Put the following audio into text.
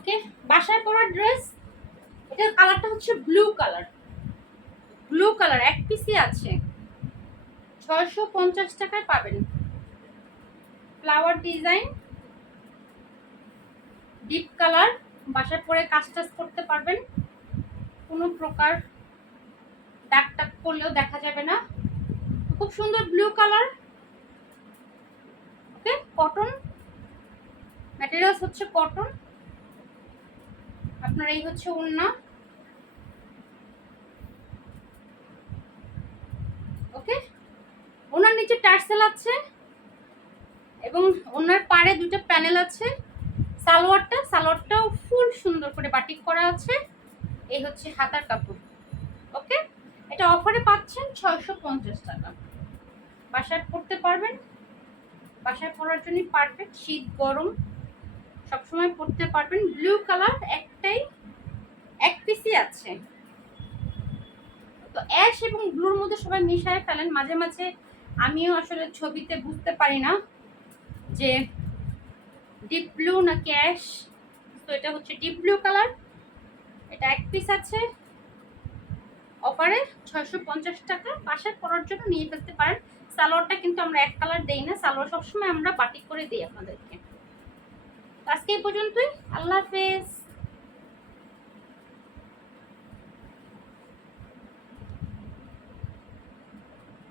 ওকে? বাসায় পরার ড্রেস এটার কালারটা হচ্ছে ব্লু কালার ব্লু কালার এক পিসই আছে। ছয়শো পঞ্চাশ টাকায় পাবেন। ফ্লাওয়ার ডিজাইন ডিপ কালার বাসায় পরে কাজ টাজ করতে পারবেন। কোনো প্রকার দাগ টাক করলেও দেখা যাবে না। খুব সুন্দর blue colour okay? Cotton materials হচ্ছে কটন আপনার এই হচ্ছে ওড়না। ওকে? ওনার নিচে টার্সেল আছে এবং ওনার পাড়ে দুটো প্যানেল আছে। সালোয়ারটা, সালোয়ারটাও ফুল সুন্দর করে বাটিক করা আছে। এই হচ্ছে হাতার কাপড়। ওকে? এটা অফারে পাচ্ছেন ছয়শো পঞ্চাশ টাকা। বাসায় পরতে পারবেন। বাসায় পরার জন্য পারফেক্ট, শীত গরম, সবসময় পরতে পারবেন। ব্লু কালার একটাই এক পিসই আছে তো অ্যাশ এবং ব্লুর মধ্যে সবাই মিশায় ফেলেন। মাঝে মাঝে আমিও আসলে ছবিতে বুঝতে পারি না যে ডিপ ব্লু না ক্যাশ তো এটা হচ্ছে ডিপ ব্লু কালার। এটা এক পিস আছে। অফারে ছয়শো পঞ্চাশ টাকা। বাসায় পরার জন্য নিয়ে ফেলতে পারেন। সালোয়ারটা কিন্তু আমরা এক কালার দেই না। সালোয়ার সবসময় আমরা বাটিক করে দিই আপনাদেরকে। আজকে এই পর্যন্তই। আল্লাহ হাফেজ।